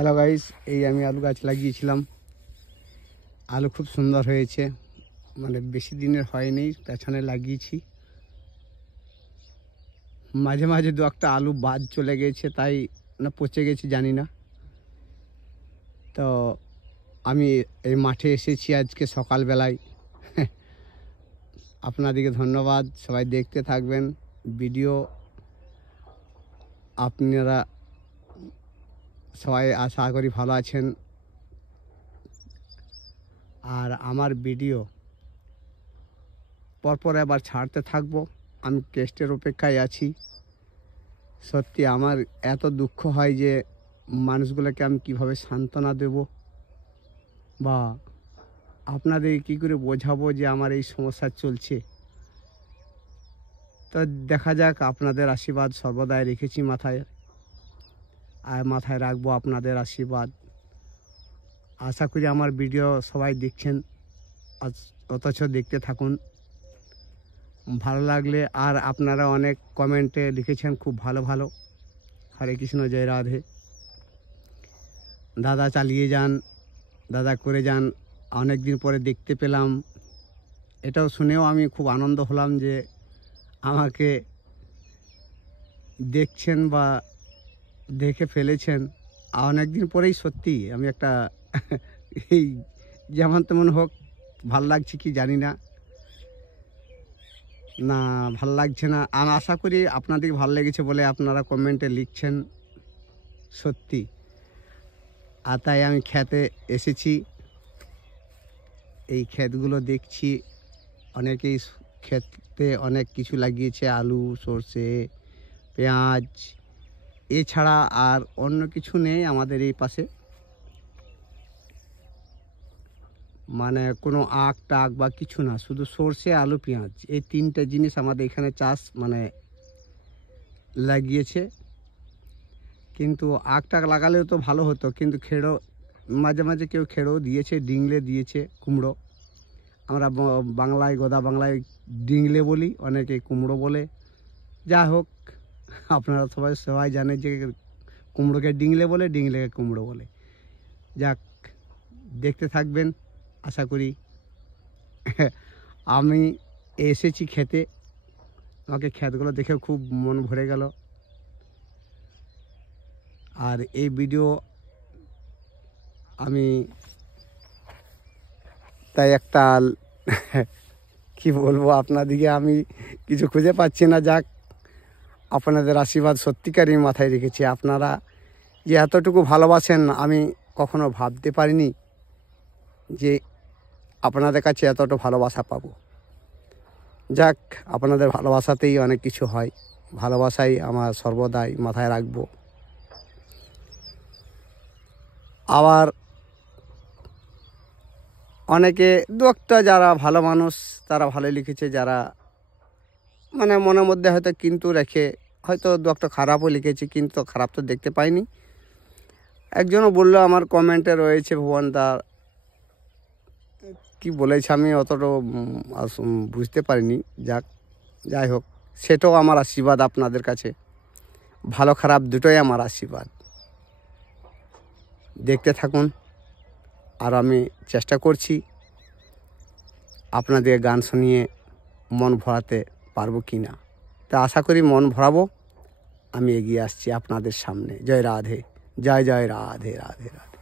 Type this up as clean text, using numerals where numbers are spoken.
Hello guys, এই আমি আলু গাছ লাগিয়েছিলাম। আলু খুব সুন্দর হয়েছে, মানে বেশি দিনের হয়নি, পেছনে লাগিয়েছি। মাঝে মাঝে দু একটা আলু বাদ চলে গেছে, তাই না পচে গেছে জানি না। তো আমি এই মাঠে এসেছি আজকে সকালবেলায়। আপনাদেরকে ধন্যবাদ, সবাই দেখতে থাকবেন ভিডিও। আপনারা সবাই আশা করি ভালো আছেন। আর আমার ভিডিও পরপর আবার ছাড়তে থাকবো। আমি টেস্টের অপেক্ষায় আছি। সত্যি আমার এত দুঃখ হয় যে মানুষগুলোকে আমি কিভাবে সান্ত্বনা দেব, বা আপনাদের কি করে বোঝাবো যে আমার এই সমস্যা চলছে। তো দেখা যাক, আপনাদের আশীর্বাদ সর্বদাই রেখেছি মাথায়, আর মাথায় রাখবো আপনাদের আশীর্বাদ। আশা করি আমার ভিডিও সবাই দেখছেন, অথচ দেখতে থাকুন। ভালো লাগলে, আর আপনারা অনেক কমেন্টে লিখেছেন খুব ভালো ভালো। হরে কৃষ্ণ, জয় রাধে। দাদা চালিয়ে যান, দাদা করে যান। অনেক দিন পরে দেখতে পেলাম, এটাও শুনেও আমি খুব আনন্দ হলাম যে আমাকে দেখছেন বা দেখে ফেলেছেন। অনেক দিন পরেই সত্যি আমি একটা এই যেমন তেমন হোক, ভাল লাগছে কি জানি না, না ভাল লাগছে না। আমি আশা করি আপনাদের ভালো লেগেছে বলে আপনারা কমেন্টে লিখছেন সত্যি। আর তাই আমি খেতে এসেছি, এই ক্ষেতগুলো দেখছি। অনেকেই ক্ষেতে অনেক কিছু লাগিয়েছে, আলু, সর্ষে, পেঁয়াজ, এছাড়া আর অন্য কিছু নেই আমাদের এই পাশে। মানে কোনো আখ টাক বা কিছু না, শুধু সর্ষে, আলু, পেঁয়াজ, এই তিনটে জিনিস আমাদের এখানে চাষ মানে লাগিয়েছে। কিন্তু আখ টাক লাগালেও তো ভালো হতো, কিন্তু খেড়ো মাঝে মাঝে কেউ খেড়ো দিয়েছে, ডিংলে দিয়েছে, কুমড়ো। আমরা বাংলায়, গোদা বাংলায় ডিংলে বলি, অনেকে কুমড়ো বলে। যা হোক, আপনারা সবাই সবাই জানে যে কুমড়োকে ডিংলে বলে, ডিংলেকে কুমড়ো বলে। যাক, দেখতে থাকবেন আশা করি। আমি এসেছি খেতে, আমাকে ক্ষেতগুলো দেখে খুব মন ভরে গেল। আর এই ভিডিও আমি তাই একটা কি বলবো আপনাদিকে, আমি কিছু খুঁজে পাচ্ছি না। যাক, আপনাদের আশীর্বাদ সত্যিকারই মাথায় রেখেছি। আপনারা যে এতটুকু ভালোবাসেন, আমি কখনো ভাবতে পারিনি যে আপনাদের কাছে এতটা ভালোবাসা পাবো। যাক, আপনাদের ভালোবাসাতেই অনেক কিছু হয়। ভালোবাসাই আমার সর্বদাই মাথায় রাখবো। আবার অনেকে দু একটা যারা ভালো মানুষ, তারা ভালো লিখেছে, যারা মানে মনের মধ্যে হয়তো কিন্তু রেখে হয়তো দু একটা খারাপও লিখেছে, কিন্তু খারাপ তো দেখতে পাইনি। একজনও বললো আমার কমেন্টে রয়েছে, ভুবনদার কি বলেছে আমি অতটা বুঝতে পারিনি। যাক, যাই হোক, সেটাও আমার আশীর্বাদ আপনাদের কাছে। ভালো খারাপ দুটোই আমার আশীর্বাদ। দেখতে থাকুন, আর আমি চেষ্টা করছি আপনাদের গান শুনিয়ে মন ভরাতে পারবো কি না। তা আশা করি মন ভরাবো। আমি এগিয়ে আসছি আপনাদের সামনে। জয় রাধে, জয় জয় রাধে, রাধে রাধে।